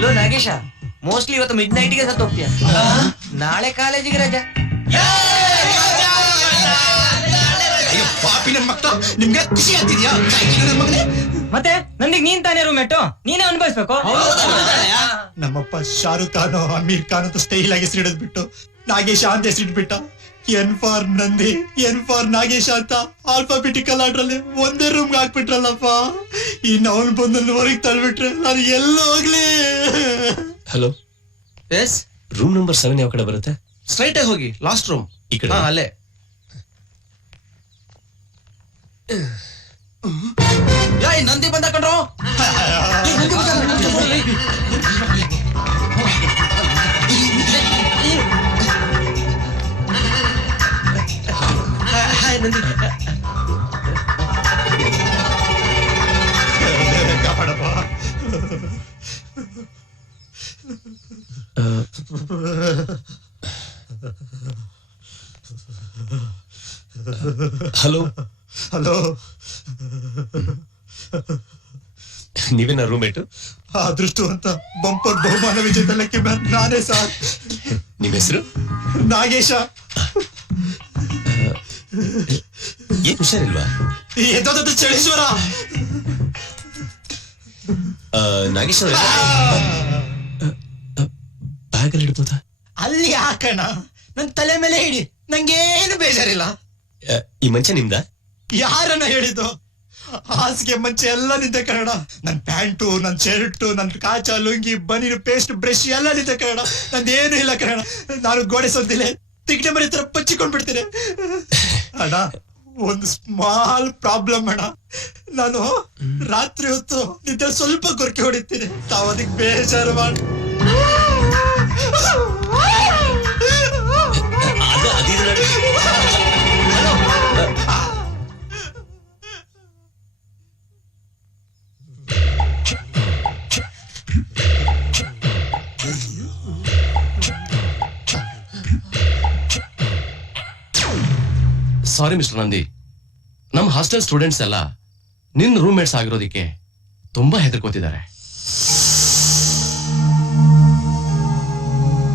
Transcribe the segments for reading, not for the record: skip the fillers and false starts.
Low Nagesha, mostly ಇವತ್ತು mid ನೈಟ್ಗೆ ಸತ್ತು ಹೋಗ್ತೀಯ. ನಾಳೆ ಕಾಲೇಜಿಗೆ ರಜಾ. ಅಯ್ಯೋ ಪಾಪಿ ನನ್ ಮಕ್ಳು, ನಿಮ್ಗೆ ಖುಷಿ ಆಗ್ತಿದ್ಯಾ? ಮತ್ತೆ ನಂದಿಗ್ ನೀನ್ ತಾನೇ ರೂಮೇಟು, ನೀನೇ ಅನ್ಭವಿಸ್ಬೇಕು. ನಮ್ಮಪ್ಪ ಶಾರುಖ್ ಖಾನ್ ಅಮೀರ್ ಖಾನ್ ಅಂತ ಸ್ಟೈಲ್ ಆಗಿ ಹೆಸರಿಡೋದ್ ಬಿಟ್ಟು ನಾಗೇಶ ಅಂತ ಹೆಸರಿಟ್ಬಿಟ್ಟ. N for Nandi, N for Nagesha ಅಂತ ಆಲ್ಫಾಬೆಟಿಕಲ್ ಆರ್ಡ್ರಲ್ಲಿ ಒಂದೇ ರೂಮ್ಗೆ ಹಾಕ್ಬಿಟ್ರಲ್ಲಪ್ಪ. ಇನ್ನು ಅವನು ಬಂದಲ್ಲಿ ಹೊರಗೆ ತಳ್ಬಿಟ್ರೆ ನಾನು ಎಲ್ಲೋ ಹೋಗ್ಲಿ. ಹಲೋ, ಎಸ್, ರೂಮ್ ನಂಬರ್ 7 ಯಾವ ಕಡೆ ಬರುತ್ತೆ? ಸ್ಟ್ರೈಟ್ ಆಗಿ ಹೋಗಿ, ಲಾಸ್ಟ್ ರೂಮ್ ಈ ಕಡೆ. ಅಲ್ಲೇ. ನಂದಿ ಬಂದ ಕಣ್ರೋ. ನಂದಿ ಕಾಪಾಡಪ್ಪ. ಹಲೋ ಹಲೋ, ನೀವೇನ ರೂಮೇಟು? ಅದೃಷ್ಟವಂತ ಬಂಪರ್ ಬಹುಮಾನ ವಿಜೇತ ಲಕ್ಕಿ ಮ್ಯಾನ್ ನಾನೇ ಸರ್. ನಿಮ್ಮ ಹೆಸರು? ನಾಗೇಶ. ಏನ್ ಹುಷಾರಿಲ್ವಾ? ಎದ್ದೋದದ್ದು ಚಳೇಶ್ವರ. ನಾಗೇಶ್ ಅವರ ಬ್ಯಾಗಲ್ಲಿ ಇಡ್ಬೋದಾ? ಅಲ್ಲಿ ಹಾಕಣ, ನನ್ ತಲೆ ಮೇಲೆ ಹಿಡಿ, ನಂಗೇನು ಬೇಜಾರಿಲ್ಲ. ಈ ಮಂಚ ನಿಮ್ದ? ಯಾರನ್ನ ಹೇಳಿದ್ದು? ಹಾಸಿಗೆ ಮಂಚೆ ಎಲ್ಲ ನಿಂತೆ ಕನ್ನಡ. ನನ್ ಪ್ಯಾಂಟು, ನನ್ ಶರ್ಟು, ನನ್ ಕಾಚ, ಲುಂಗಿ, ಬನೀರು, ಪೇಸ್ಟ್, ಬ್ರಷ್ ಎಲ್ಲ ನಿಂತೆ ಕನ್ನಡ. ನಂದೇನು ಇಲ್ಲ ಕನ್ನಡ. ನಾನು ಗೋಡೆ ಸೊಂದಿಲ್ಲ, ತಿಗ್ನೆ ಮರಿ ತರ ಪಚ್ಚಿಕೊಂಡ್ ಬಿಡ್ತೀನಿ. ಅಣ್ಣ, ಒಂದು ಸ್ಮಾಲ್ ಪ್ರಾಬ್ಲಮ್ ಅಣ್ಣ. ನಾನು ರಾತ್ರಿ ಹೊತ್ತು ನಿಂತ ಸ್ವಲ್ಪ ಗೊರಕೆ ಹೊಡಿತೀನಿ. ತಾವ್ ಅದಕ್ಕೆ ಬೇಜಾರು ಮಾಡಿ. ಸಾರಿ ಮಿಸ್ಟರ್ ನಂದಿ, ನಮ್ಮ ಹಾಸ್ಟೆಲ್ ಸ್ಟೂಡೆಂಟ್ಸ್ ಎಲ್ಲ ನಿನ್ನ ರೂಮ್ಮೇಟ್ಸ್ ಆಗಿರೋದಕ್ಕೆ ತುಂಬಾ ಹೆದರ್ಕೋತಿದ್ದಾರೆ.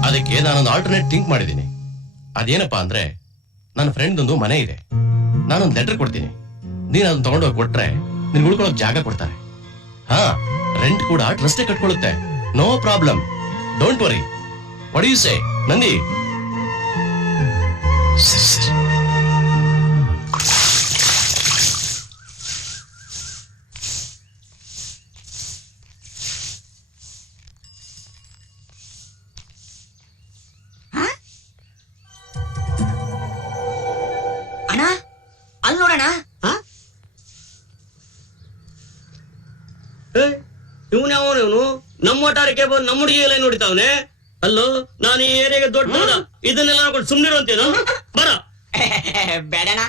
ಅದಕ್ಕೆ ನಾನೊಂದು ಆಲ್ಟರ್ನೇಟ್ ಥಿಂಕ್ ಮಾಡಿದ್ದೀನಿ. ಅದೇನಪ್ಪಾ ಅಂದ್ರೆ, ನನ್ನ ಫ್ರೆಂಡ್ ಒಂದು ಮನೆ ಇದೆ, ನಾನೊಂದು ಲೆಟರ್ ಕೊಡ್ತೀನಿ. ನೀನ್ ಅದನ್ನ ತಗೊಂಡೋಗಿ ಕೊಟ್ರೆ ನಿನ್ ಉಳ್ಕೊಳ್ಳೋಕ್ ಜಾಗ ಕೊಡ್ತಾರೆ. ಹಾ, ರೆಂಟ್ ಕೂಡ ಟ್ರಸ್ಟೇ ಕಟ್ಕೊಳ್ಳುತ್ತೆ. No problem, don't worry. What do you say Nandi? ಸರಿ ಸರಿ. ಅಲ್ಲಿ ನೋಡೋಣ. ಇವನು ಯಾವನು? ಇವನು ನಮ್ಮ ಒಟ್ಟಾರಕ್ಕೆ ಬಂದು ನಮ್ಮ ಹುಡುಗಿಗೆಲ್ಲ ನೋಡಿತಾವನೆ. ಅಲ್ಲೋ, ನಾನು ಈ ಏರಿಯಾಗೆ ದೊಡ್ಡ ಇದನ್ನೆಲ್ಲ ನೋಡ್ಕೊಂಡು ಸುಮ್ನಿರು ಅಂತೇನು? ಬರ. ಬೇಡಣ,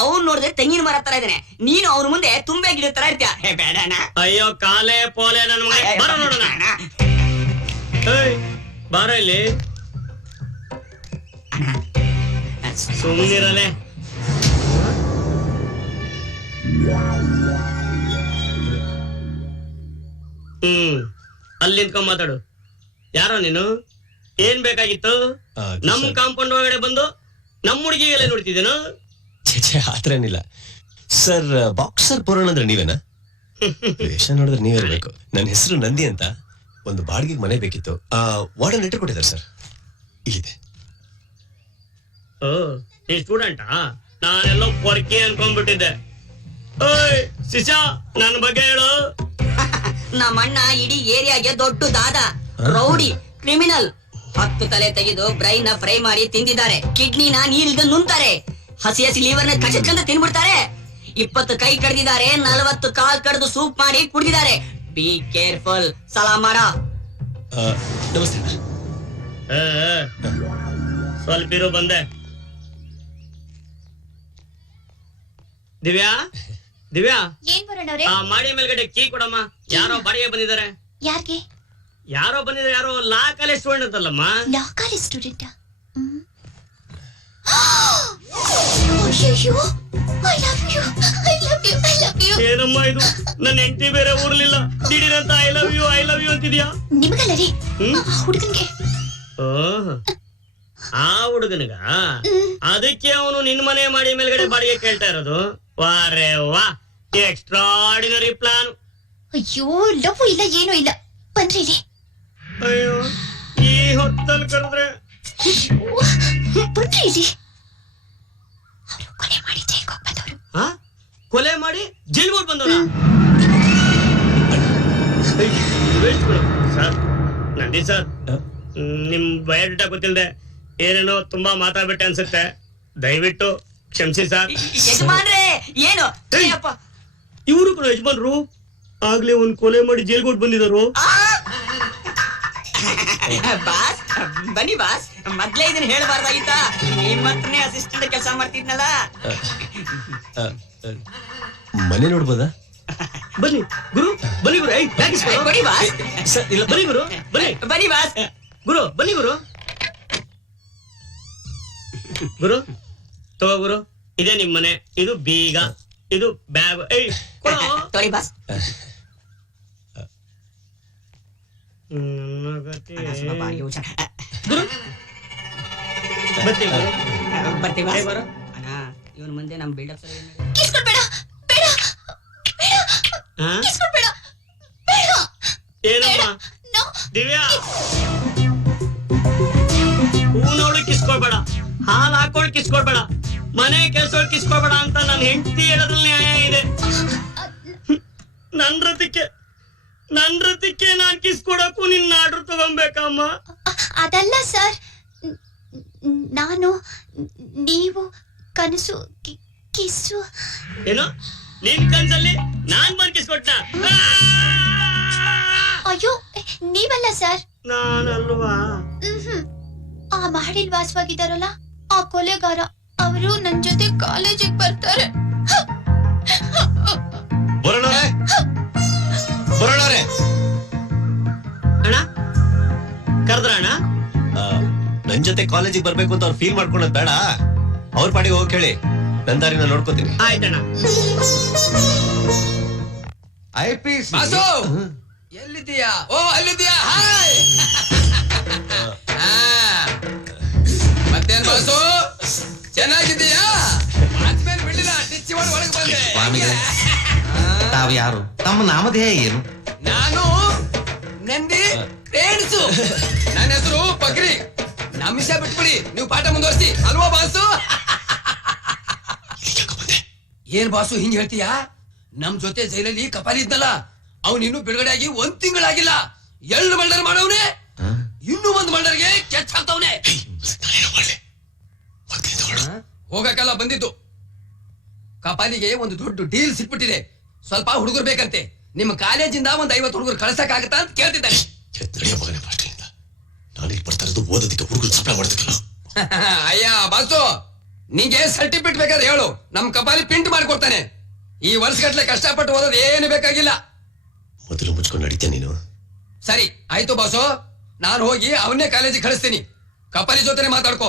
ಅವ್ನು ನೋಡಿದ್ರೆ ತೆಂಗಿನ ಮರ ತರ ಇದ್ದಾನೆ, ನೀನು ಅವ್ರ ಮುಂದೆ ತುಂಬೆ ಗಿಡ ತರ ಇರ್ತೀಯ. ಬೇಡಣ. ಅಯ್ಯೋ ಕಾಲೇ ಪೋಲೆ ನನ್ನ ಮಗ. ಬರ ನೋಡೋಣ. ಬಾರ ಇಲ್ಲಿ. ಸುಮ್ನಿರಲೆ. ಅಲ್ಲಿ ನಿಂತ್ಕೊಂಡ್ ಮಾತಾಡು. ಯಾರೋ ನೀನು? ಏನ್ ಬೇಕಾಗಿತ್ತು? ನಮ್ ಕಾಂಪೌಂಡ್ ಒಳಗಡೆ ಬಂದು ನಮ್ ಹುಡುಗಿಗೆಲ್ಲ ನೋಡ್ತಿದ್ದೇನು? ಆತರ ಏನಿಲ್ಲ ಸರ್. ಬಾಕ್ಸರ್ ಪುರಾಣ ಅಂದ್ರೆ ನೀವೇನಾ? ವೇಷ ನೋಡಿದ್ರೆ ನೀವಿರ್ಬೇಕು. ನನ್ನ ಹೆಸರು ನಂದಿ ಅಂತ. ಒಂದು ಬಾಡಿಗೆ ಮನೆ ಬೇಕಿತ್ತು. ವಾರ್ಡನ್ ಲೆಟರ್ ಕೊಟ್ಟಿದ್ದಾರೆ ಸರ್, ಇಲ್ಲಿದೆ. ಓ, ನೀ ಸ್ಟೂಡೆಂಟಾ? ನಾನೆಲ್ಲೋ ಪೊರ್ಕಿ ಅನ್ಕೊಂಡ್ಬಿಟ್ಟಿದ್ದೆ. ಓಯ್ ಶಿಶಾ, ನನ್ನ ಬಗ್ಗೆ ಹೇಳು. ನಮ್ಮಣ್ಣ ಇಡೀ ಏರಿಯಾಗೆ ದೊಡ್ಡ ದಾದ, ರೌಡಿ, ಕ್ರಿಮಿನಲ್. 10 ತಲೆ ತೆಗೆದು ಬ್ರೈನ್ ನ ಫ್ರೈ ಮಾಡಿ ತಿಂದಿದ್ದಾರೆ. ಕಿಡ್ನಿನ ನೀರಿಲ್ದ ನುಂತಾರೆ. ಹಸಿ ಹಸಿ ಲಿವರ್ ನ ಕಚಕಂತ ತಿನ್ಬಿಡ್ತಾರೆ. 20 ಕೈ ಕಡ್ದಿದ್ದಾರೆ, 40 ಕಾಲ್ ಕಡ್ದು ಸೂಪ್ ಮಾಡಿ ಕುಡಿದಿದ್ದಾರೆ. Be careful. ಸಲಾಮ್ ಮಾಡ. ನಮಸ್ತೆ. ಸ್ವಲ್ಪ ಇರು, ಬಂದೆ. ದಿವ್ಯಾ, ದಿವ್ಯಾ, ಏನ್ ಬರೋಣವ್ರೆ? ಮಾಡಿ ಮೇಲ್ಗಡೆ ಕೀ ಕೊಡಮ್ಮ. ಯಾರೋ ಬಾಡಿಗೆ ಬಂದಿದ್ದಾರೆ. ಯಾರಿಗೆ? ಯಾರೋ ಬಂದಿದ್ದಾರೆ. ಯಾರೋ ಲಾ ಕಾಲೇಜ್ ಸ್ಟೂಡೆಂಟ್ ಅಂತಲ್ಲಮ್ಮ. Law college student? ಅಯ್ಯೋ, I love you, I love you, I ಏನಮ್ಮ ಇದು ನನ್ನ ಹೆಂಡತಿ ಬೇರೆ ಊರ್ಲಿಲ್ಲ ದಿಢೀರಂತ ಐ ಲವ್ ಯು ಅಂತಿದ್ಯಾ ನಿಮಗಲ್ಲ ರೀ ಹ್ಮ್? ಆ ಹುಡುಗನ್ಗೆ ಓಹ್ ಆ ಹುಡುಗನಿಗ ಅದಕ್ಕೆ ಅವನು ನಿನ್ ಮನೆ ಮಾಡಿ ಮೇಲ್ಗಡೆ ಬಾಡಿಗೆ ಕೇಳ್ತಾ ಇರೋದು ವಾರೆ ವಾ ಎಕ್ಸ್ಟ್ರಾಡಿನರಿ ಪ್ಲಾನ್ ಅಯ್ಯೋ ಲವ್ ಇಲ್ಲ ಏನೂ ಇಲ್ಲ ಬಂದ್ರಿ ಇಲ್ಲಿ ಅಯ್ಯೋ ಈ ಹೊತ್ತಲ್ಲಿ ಕರೆದ್ರೆ ಬಂದ್ರಿ ಇಲ್ಲಿ ಅವರು ಕೊಲೆ ಮಾಡಿ ಜೈಲ್ಗೆ ಹೋಗಿ ಬಂದವರು ಆ ಕೊಲೆ ಮಾಡಿ ಜೈಲ್ಗೆ ಬಂದವನ ಸರ್ ನಂದಿ ಸರ್ ನಿಮ್ ಬಯೋಡೇಟಾ ಗೊತ್ತಿಲ್ಲದೆ ಏನೇನೋ ತುಂಬಾ ಮಾತಾಡ್ಬಿಟ್ಟೆ ಅನ್ಸುತ್ತೆ ದಯವಿಟ್ಟು ಕ್ಷಮಿಸಿ ಸರ್ ಯಜಮಾನ್ರೆ ಏನು ಅಯ್ಯಪ್ಪ. ಇವರು ಕೂಡ ಯಜಮಾನ್ರು ಆಗ್ಲೇ ಒಂದ್ ಕೊಲೆ ಮಾಡಿ ಜೈಲ್ಗೆ ಹೊಟ್ಟು ಬಂದಿದ್ದಾರೆ ಆ! ಬಾಸ್ ಬನ್ನಿ ಬಾಸ್ ಮೊದ್ಲೇ ಇದನ್ನ ಹೇಳ್ಬಾರ್ದಾಗಿತ್ತ ನಿಮ್ಮ ಹತ್ರನೇ ಅಸಿಸ್ಟೆಂಟ್ ಕೆಲಸ ಮಾಡ್ತಿದ್ನಲ್ಲ. ಮನೆ ನೋಡ್ಬೋದಾ? ಬನ್ನಿ ಗುರು ಬನ್ನಿ ಗುರು ಏಯ್, ಬ್ಯಾಗ್ ಇಸ್ಕೊಡು. ಬನ್ನಿ ಬಾಸ್ ಬನ್ನಿ ಗುರು ಬನ್ನಿ ಬನ್ನಿ ಬಾಸ್ ಗುರು ಬನ್ನಿ ಗುರು ಗುರು ತಗೋ ಗುರು ಇದೇ ನಿಮ್ ಮನೆ ಇದು ಬೀಗ ಇದು ಬ್ಯಾಗ್ ಏಯ್ ಕೊಡು. ತೊಳಿ ಬಾಸ್ ಭಾರಿ ಹುಷಾರ್. ಗುರು ಬರ್ತೀನಿ ಗುರು. ಬರ್ತೀವಿ ಬಾಸ್ ಏ, ಬರೋ. ಇವನ್ ಮುಂದೆ ನಮ್ ಬಿಲ್ಡಪ್ ಕಿಸ್ಕೊಡ್ಬೇಡ ಬೇಡ ಬೇಡ ಹಾ? ಕಿಸ್ಕೊಡ್ಬೇಡ ಬೇಡ ಏನಮ್ಮ ನೋ ದಿವ್ಯಾ ಹೂನವಳು ಕಿಸ್ಕೊಳ್ಬೇಡ ಹಾಲು ಹಾಕೊಳ್ಳಿ ಕಿಸ್ಕೊಳ್ಬೇಡ ಮನೆ ಕೆಲ್ಸಗಳು ಕಿಸ್ಕೊಳ್ಬೇಡ ಅಂತ ನನ್ನ ಹೆಂಡತಿ ಹೇಳೋದ್ರಲ್ಲಿ ನ್ಯಾಯ ಇದೆ ನನ್ ರತಿಕ್ಕೆ ನಾನ್ ಕಿಸ್ಕೊಡಕ್ಕೂ ನಿನ್ನ ಆರ್ಡರ್ ತಗೊಂಬೇಕಮ್ಮ ಅದಲ್ಲ ಸರ್ ನಾನು ನೀವು ಕನಸು ಕಿಸ್ಸು ಏನು ನಿನ್ ಕನ್ಸಲ್ಲಿ ನಾನ್ ಬಂದ್ ಕಿಸ್ಕೊಟ್ಟ ಅಯ್ಯೋ ನೀವಲ್ಲ ಸರ್ ನಾನಲ್ವಾ ಆ ಮಹಡಿಲ್ ವಾಸವಾಗಿದ್ದಾರಲ್ಲ ಆ ಕೊಲೆಗಾರ ಅವರು ನನ್ ಜೊತೆ ಕಾಲೇಜಿಗೆ ಬರ್ತಾರೆ ಬರೋಣವ್ರೆ ಬರೋಣವ್ರೆ ಅಣ್ಣ ಕರೆದ್ರ ಅಣ್ಣ ನನ್ ಜೊತೆ ಕಾಲೇಜಿಗೆ ಬರ್ಬೇಕು ಅಂತ ಅವ್ರು ಫೀಲ್ ಮಾಡ್ಕೊಳ್ಳೋದ್ ಬೇಡ ಅವ್ರ ಪಾಡಿಗೆ ಹೋಗಿ ಕೇಳಿ ನನ್ ದಾರಿನ ನೋಡ್ಕೋತೀನಿ. ಆಯ್ತಣ್ಣ ಬಾಸು ಎಲ್ಲಿದ್ದೀಯಾ? ಓ ಅಲ್ಲಿದ್ದೀಯಾ? ಹಾಯ್ ಮತ್ತೇನ್ ಬಾಸು ಚೆನ್ನಾಗಿದ್ದೀಯಾ? ಆದ್ಮೇಲೆ ಬಿಡ್ಲಿಲ್ಲ ಟಿಚ್ಚಿ ಮಾಡಿ ಒಳಗೆ ಬಂದೆ. ಸ್ವಾಮಿಗಳೇ ತಾವು ಯಾರು? ತಮ್ಮ ನಾಮಧೇಯ ಏನು? ನಾನು ನಂದಿ ಫ್ರೆಂಡ್ಸು. ನನ್ನ ಹೆಸರು ಪಗ್ರಿ. ನಮ್ಮ ವಿಷಯ ಬಿಟ್ಬಿಡಿ, ನೀವು ಪಾಠ ಮುಂದುವರಿಸಿ ಅಲ್ವಾ ಬಾಸು? ಏನ್ ಬಾಸು ಹಿಂಗ್ ಹೇಳ್ತೀಯಾ? ನಮ್ ಜೊತೆ ಜೈಲಲ್ಲಿ ಕಪಾಲಿ ಇದ್ನಲ್ಲ ಅವ್ನು ಇನ್ನೂ ಬಿಡುಗಡೆ ಆಗಿ 1 ತಿಂಗಳಾಗಿಲ್ಲ. 2 ಮರ್ಡರ್ ಮಾಡವ್ನೆ, ಇನ್ನೂ 1 ಮರ್ಡರ್ಗೆ ಕೆಚ್ ಹಾಕ್ತವ್ನೆ. ಹೋಗಕ್ಕೆಲ್ಲ ಬಂದಿದ್ದು ಕಪಾಲಿಗೆ ಒಂದು ದೊಡ್ಡ ಡೀಲ್ ಸಿಕ್ಬಿಟ್ಟಿದೆ. ಸ್ವಲ್ಪ ಹುಡುಗರು ಬೇಕಂತೆ. ನಿಮ್ಮ ಕಾಲೇಜಿಂದ 50 ಹುಡುಗರು ಕಳ್ಸಕ್ ಆಗತ್ತಾ ಅಂತ ಕೇಳ್ತಿದ್ದಾನೆ. ನಾನಿಲ್ಲಿ ಬರ್ತಾ ಇರೋದು ಓದೋದಕ್ಕೆ ಹುಡುಗರು ಸಪ್ಲೈ ಮಾಡೋದಕ್ಕಲ್ಲ. ಅಯ್ಯ ಬಾಸು, ನಿಂಗೆ ಸರ್ಟಿಫಿಕೇಟ್ ಬೇಕಾದ್ರೆ ಹೇಳು, ನಮ್ ಕಪಾಲಿ ಪ್ರಿಂಟ್ ಮಾಡ್ಕೊಡ್ತಾನೆ. ಈ ವರ್ಷಗಟ್ಲೆ ಕಷ್ಟಪಟ್ಟು ಓದೋದು ಏನು ಬೇಕಾಗಿಲ್ಲ. ಮೊದಲು ಮುಚ್ಕೊಂಡು ನಡೀತೇನೆ ನೀನು. ಸರಿ ಆಯ್ತು ಬಾಸು, ನಾನು ಹೋಗಿ ಅವನ್ನೇ ಕಾಲೇಜಿಗೆ ಕಳಿಸ್ತೀನಿ. ಕಪಾಲಿ ಜೊತೆ ಮಾತಾಡ್ಕೋ.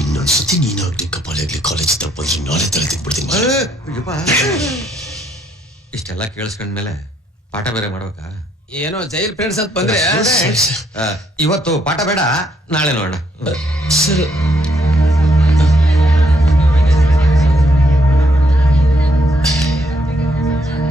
ಇನ್ನೊಂದ್ಸತಿ ನೀನಾಗ್ಲಿ ಕಪಾಲಿ ಆಗ್ಲಿ ಕಾಲೇಜ್ ಹತ್ರ ಬಂದ್ರೆ ನಾಳೆ ತಲೆ ತಿನ್ಬಿಡ್ತೀನಿ. ಇಷ್ಟೆಲ್ಲ ಕೇಳಿಸ್ಕೊಂಡ್ಮೇಲೆ ಪಾಠ ಬೇರೆ ಮಾಡ್ಬೇಕಾ? ಏನೋ ಜೈಲ್ ಫ್ರೆಂಡ್ಸ್ ಅಂತ ಬಂದ್ರೆ ಇವತ್ತು ಪಾಠ ಬೇಡ, ನಾಳೆ ನೋಡೋಣ. ಸರ್